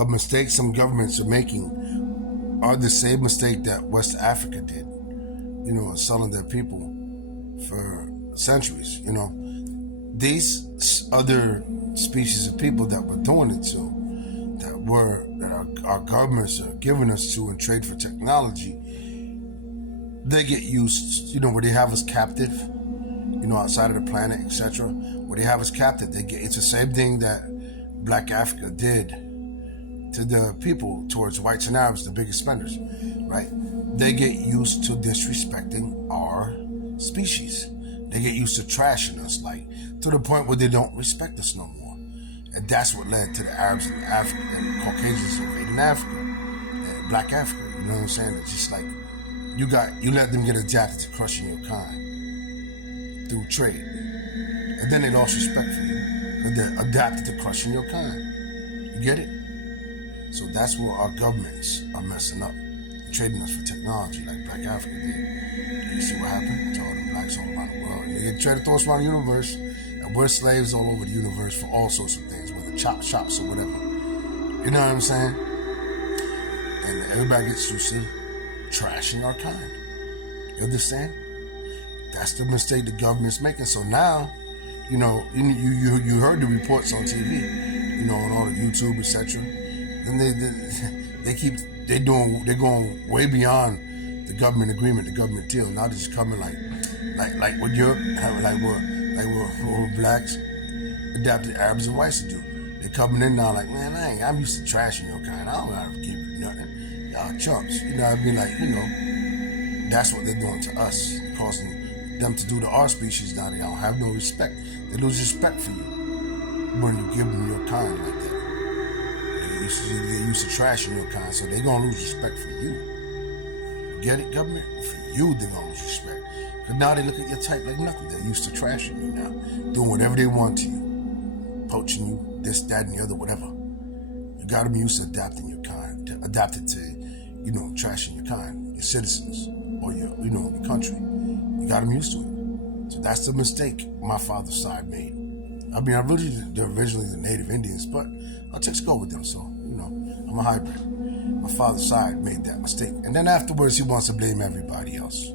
of mistakes some governments are making are the same mistake that West Africa did, selling their people for centuries. These other species of people that we're doing it to, that our governments are giving us to in trade for technology, they get used, where they have us captive, outside of the planet, etc. Where they have us captive, it's the same thing that Black Africa did to the people towards whites and Arabs, the biggest spenders, right? They get used to disrespecting our species. They get used to trashing us, to the point where they don't respect us no more. And that's what led to the Arabs and and Caucasians invading Africa, and Black Africa. You know what I'm saying? It's just you let them get adapted to crushing your kind through trade, and then they lost respect for you because they're adapted to crushing your kind. You get it? So that's where our governments are messing up, trading us for technology like Black Africa did. You see what happened to all the blacks all around the world? They get trying to throw us around the universe, and we're slaves all over the universe for all sorts of things, whether chop shops or whatever. You know what I'm saying? And everybody gets used to trashing our kind. You understand? That's the mistake the government's making. So now, you heard the reports on TV, on all the YouTube, etc. Then they're going way beyond the government agreement, the government deal. Now they're just coming like what blacks adapted Arabs and whites to do. They're coming in now like, man, I'm used to trashing your kind. I don't know how to give you nothing. Y'all chumps. You know what I mean? That's what they're doing to us, causing them to do to our species now. They don't have no respect. They lose respect for you when you give them your kind like that. They used to trashing your kind, so they're gonna lose respect for you. You get it, government? For you, they're gonna lose respect. Because now they look at your type like nothing. They're used to trashing you now, doing whatever they want to you, poaching you, this, that, and the other, whatever. You gotta be used to adapting your kind, adapted to, trashing your kind, your citizens, or your country. You got them used to it. So that's the mistake my father's side made. I mean, they're originally the Native Indians, but I took go with them, so, I'm a hybrid. My father's side made that mistake. And then afterwards, he wants to blame everybody else.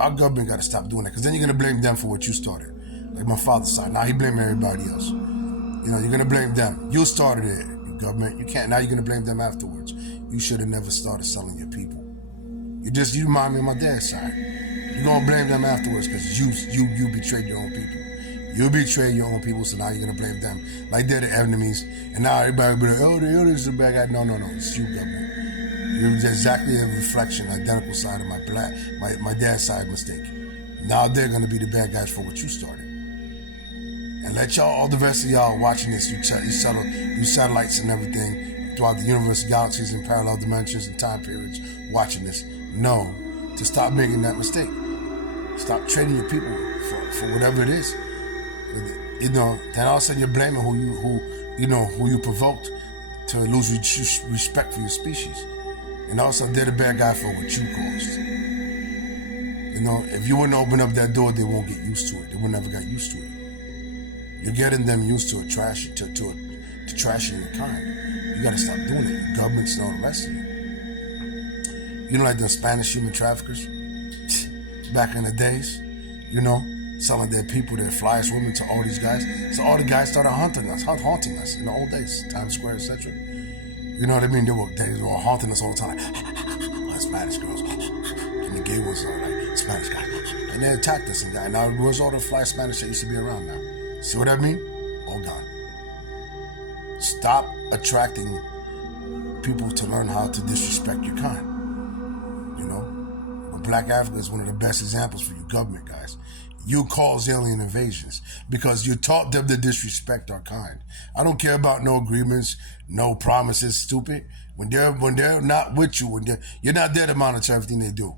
Our government got to stop doing that, because then you're going to blame them for what you started. Like my father's side. Now he blaming everybody else. You're going to blame them. You started it, you government. You can't. Now you're going to blame them afterwards. You should have never started selling your people. You remind me of my dad's side. You're going to blame them afterwards because you betrayed your own people. You betrayed your own people, so now you're going to blame them like they're the enemies. And now everybody will be like, oh, the others are the bad guy. No, it's you, government. You're exactly a reflection, identical side of my dad's side mistake. Now they're going to be the bad guys for what you started. And let all the rest of y'all watching this, you satellites and everything throughout the universe, galaxies, and parallel dimensions and time periods watching this, know to stop making that mistake. Stop trading your people for whatever it is. Then all of a sudden you're blaming who you provoked to lose respect for your species. And all of a sudden they're the bad guy for what you caused. If you wouldn't open up that door, they won't get used to it. They would never got used to it. You're getting them used to it, trashing your kind. You gotta stop doing it. Your governments and all the rest of it. Like the Spanish human traffickers back in the days, selling their people, their flyest women to all these guys. So all the guys started haunting us in the old days, Times Square, etc. You know what I mean? They were haunting us all the time. Like, Spanish girls. And the gay ones are like Spanish guys. And they attacked us and died. Now, where's all the fly Spanish that used to be around now? See what I mean? All gone. Stop attracting people to learn how to disrespect your kind. But Black Africa is one of the best examples for you government guys. You cause alien invasions because you taught them to disrespect our kind. I don't care about no agreements, no promises, stupid. When they're not with you, you're not there to monitor everything they do.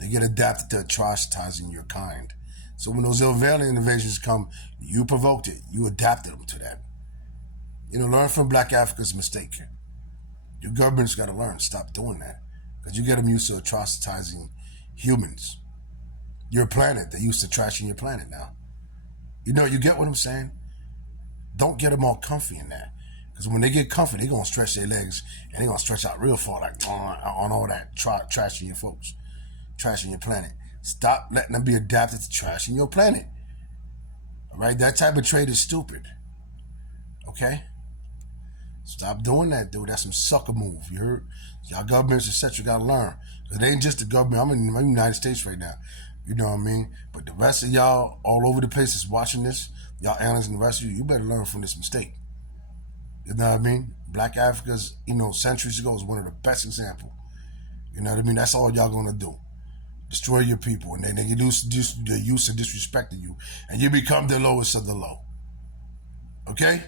They get adapted to atrocitizing your kind. So when those alien invasions come, you provoked it. You adapted them to that. Learn from Black Africa's mistake. Your government's got to learn. Stop doing that. Because you get them used to atrocitizing humans. Your planet, they're used to trashing your planet now. You get what I'm saying? Don't get them all comfy in that. Because when they get comfy, they're going to stretch their legs and they're going to stretch out real far, like on all that trashing your folks, trashing your planet. Stop letting them be adapted to trashing your planet. All right? That type of trade is stupid. Okay? Stop doing that, dude. That's some sucker move. You heard? Y'all governments, etc. got to learn. It ain't just the government. I'm in the United States right now. You know what I mean? But the rest of y'all all over the place that's watching this, y'all analysts and the rest of you better learn from this mistake. You know what I mean? Black Africa's, centuries ago was one of the best examples. You know what I mean? That's all y'all gonna do. Destroy your people, and then they use the use of disrespecting you, and you become the lowest of the low. Okay?